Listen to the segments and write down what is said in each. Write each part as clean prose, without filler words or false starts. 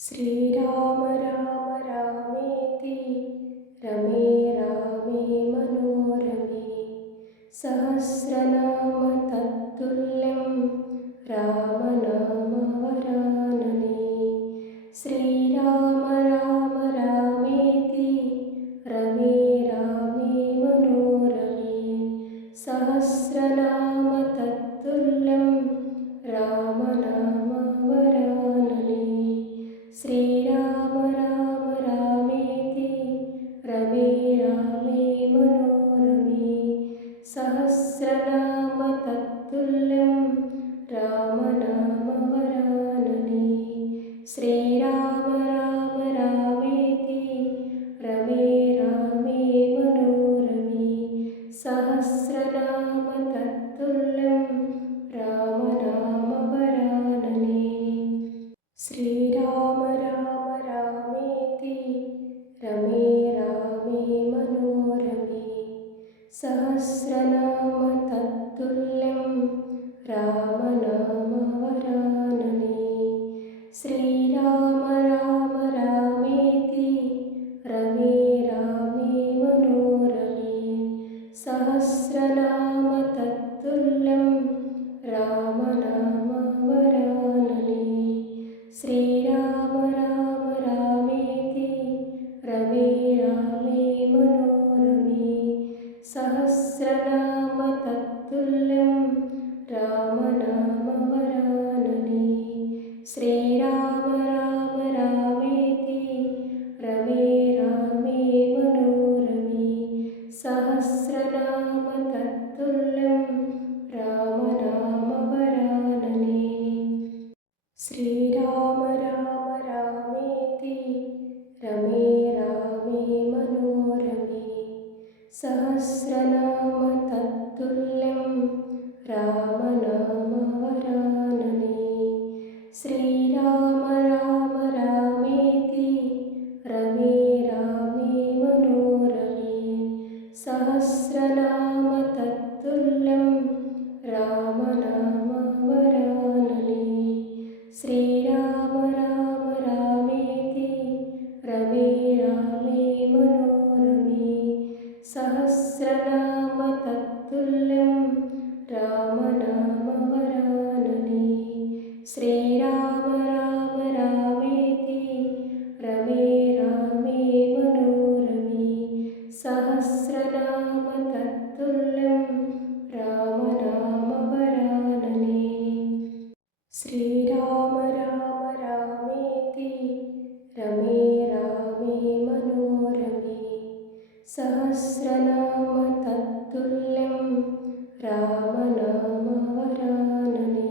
श्रीराम राम रामेति रमे रामे मनोरमे सहस्रनाम तत्तुल्यं रामनाम वरानने। श्रीराम राम रामेति रमे रामे मनोरमे सहस्रनाम तत्तुल्यं रामनाम वरानने। श्रीराम राम रामेति रमे रामे मनोरमे सहस्रनाम तत्तुल्यं रामनाम वरानने। श्रीराम राम रामेति रमे रामे मनोरमे सहस्रनाम तत्तुल्यं रामनाम वरानने। श्रीराम राम रामेति रमे रामे मनोरमे सहस्रनाम तत्तुल्यं रामनाम वरानने। श्रीराम राम रामेति रमे रामे मनोरमे सहस्रनाम तत्तुल्यं रामनाम वरानने। श्रीराम राम रामेति रमे रामे मनोरमे सहस्रनाम तत्तुल्यं रामनाम वरानने। श्रीराम राम रामेति रमे रामे मनोरमे सहस्रनाम तत्तुल्यं रामनाम वरानने। श्रीराम राम रामेति रमे रामे मनोरमे सहस्रनाम तत्तुल्यं रामनाम वरानने। श्रीराम राम रामेति रमे रामे मनोरमे सहस्रनाम तत्तुल्यं रामनाम वरानने। श्रीराम राम रामेति रमे रामे मनोरमे सहस्रनाम तत्तुल्यं रामनाम वरानने। श्रीराम राम रामेति रमे रामे मनोरमे सहस्रनाम तत्तुल्यं रामनाम वरानने। श्रीराम राम रामेति रमे रामे मनोरमे सहस्रनाम तत्तुल्यं रामनाम वरानने।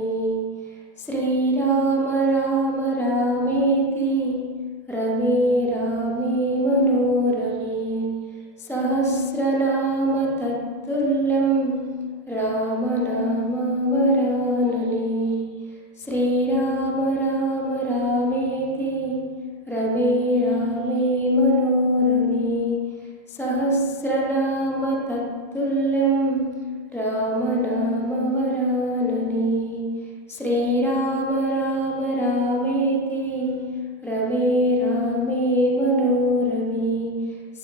श्रीराम राम रामेति रमे रामे मनोरमे सहस्रनाम तत्तुल्यं रामनाम वरानने। श्रीराम राम रामेति रमे रामे मनोरमे सहस्रनाम तत्तुल्यं रामनाम वरानने। श्रीराम राम रामेति रमे रामे मनोरमे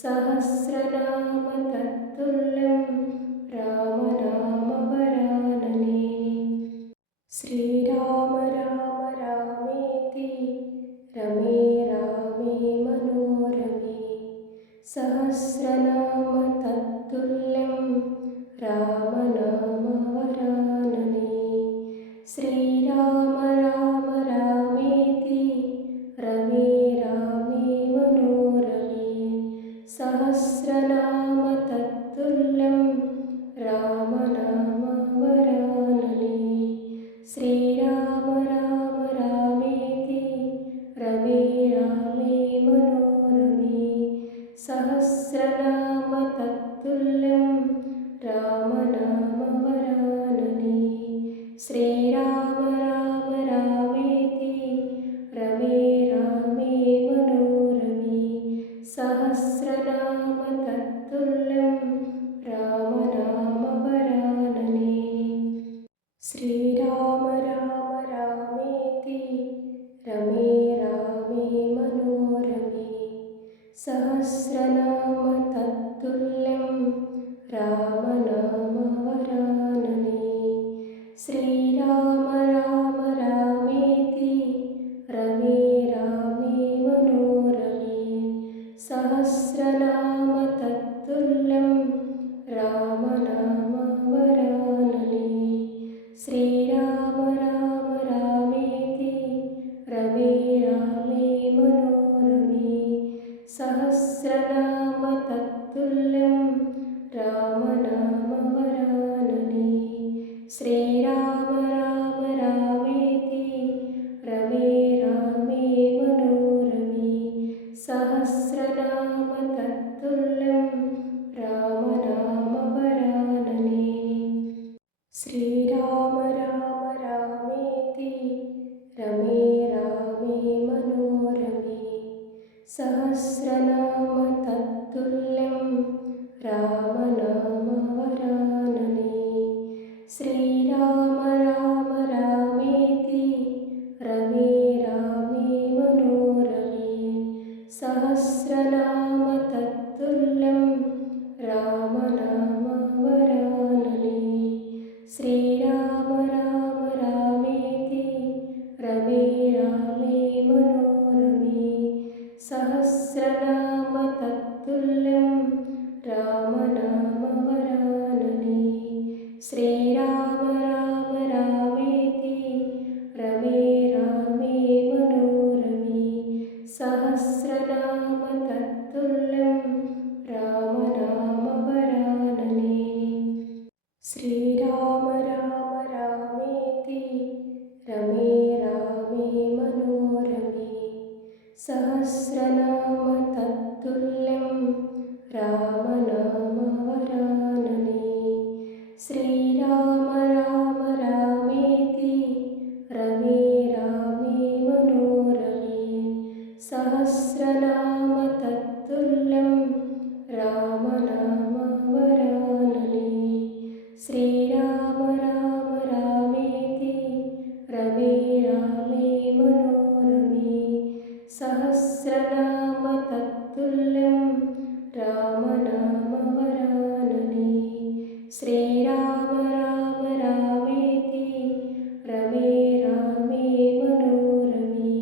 सहस्रनाम तत्तुल्यं रामनाम वरानने। श्रीराम राम रामेति रमे रामे मनोरमे सहस्रनाम तत्तुल्यं रामनाम वरानने। श्रीराम राम रामेति रमे रामे मनोरमे सहस्रनाम तत्तुल्यं रामनाम वरानने। श्रीराम राम रामेति रमे रामे मनोरमे सहस्रनाम सहस्रनाम तत्तुल्यं रामनामवरानने। श्रीराम राम रामेति रमे रामे मनोरमे। सहस्रनाम तत्तुल्यं रामनामवरानने। श्रीराम राम रामेति रमे रामे मनोरमे। सहस्रनाम तत्तुल्यं रामनामवरानने। श्रीराम राम रामेति रमे रामे मनोरमे। सहस्रनाम तत्तुल्यं रामनामवरानने। श्रीराम राम रामेति रमे रामे मनोरमे। सहस्रनाम तत्तुल्यं रामनामवरानने। श्रीराम राम रामेति रमे रामे मनोरमे। सहस्रनाम तत्तुल्यं रामनामवरानने। श्रीराम राम रामेति रमे रामे मनोरमे। सहस्रनाम तत्तुल्यं रामनामवरानने। श्रीराम राम रामेति रमे रामे मनोरमे। सहस्रनाम तत्तुल्यं रामनामवरानने। श्रीराम राम रामेति रमे रामे मनोरमे। सहस्रनाम तत्तुल्यं रामनामवरानने। श्रीराम राम रामेति रमे रामे मनोरमे। सहस्रनाम तत्तुल्यं रामनामवरानने। श्रीराम राम रामेति रमे रामे मनोरमे। सहस्रनाम तत्तुल्यं रामनामवरानने। श्रीराम राम रामेति रमे रामे मनोरमे।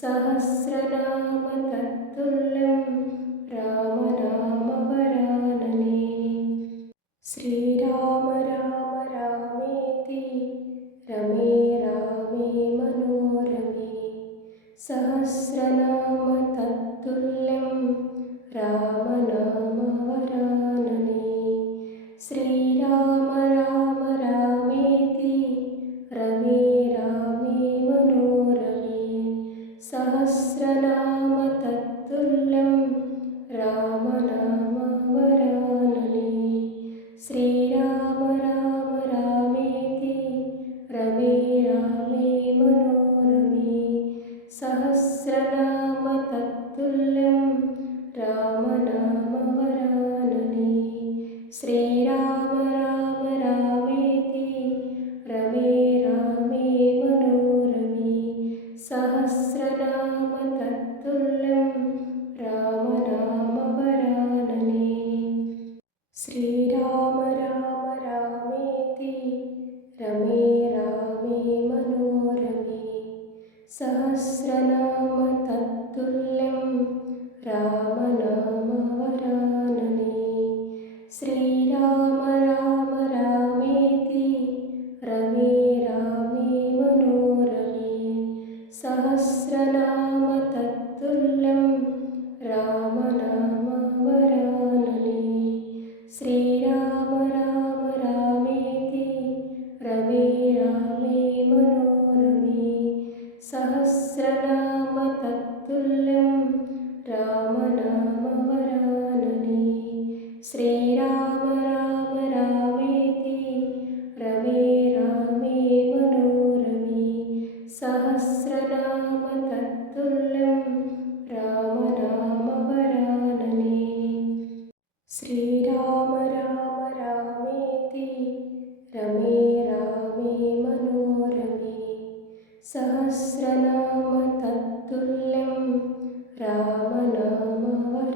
सहस्रनाम तत्तुल्यं रामनामवरानने। श्रीराम राम रामेति रमे रामे मनोरमे। सहस्रनाम तत्तुल्यं रामनामवरानने। श्रीराम राम रामेति रमे रामे मनोरमे। सहस्रनाम तत्तुल्यं रामनामवरानने। श्रीराम राम रामेति रमे रामे मनोरमे। सहस्रनाम तत्तुल्यं रामनामवरानने। श्रीराम राम रामेति रमे रामे मनोरमे। सहस्रनाम तत्तुल्यं रामनामवरानने। श्रीराम राम रामेति रमे रामे मनोरमे। सहस्रनाम तत्तुल्यं रामनामवरानने। श्रीराम राम रामेति रमे रामे मनोरमे। सहस्रनाम तत्तुल्यं रामनामवरानने। श्रीराम राम रामेति रमे रामे मनोरमे। सहस्रनाम तत्तुल्यं रामनामवरानने। श्रीराम राम रामेति रमे रामे मनोरमे। सहस्रनाम तत्तुल्यं रामनामवरानने। श्रीराम राम रामेति रमे रामे मनोरमे। सहस्रनाम तत्तुल्यं रामनामवरानने।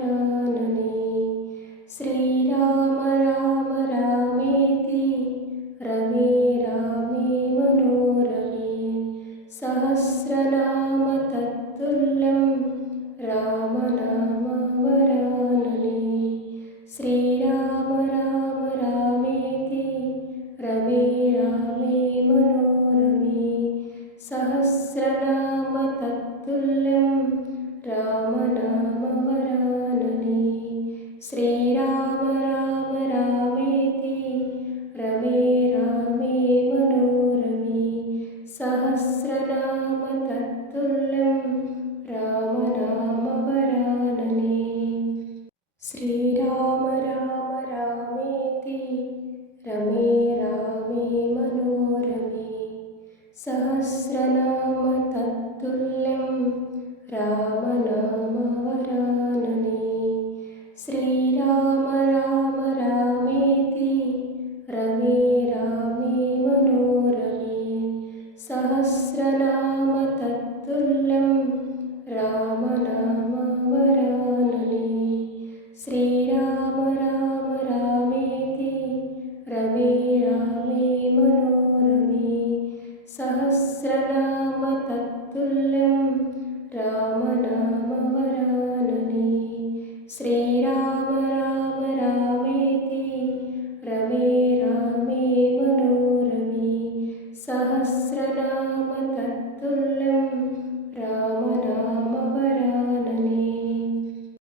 सहस्रनाम तत्तुल्यं रामनाम वरानने. श्रीराम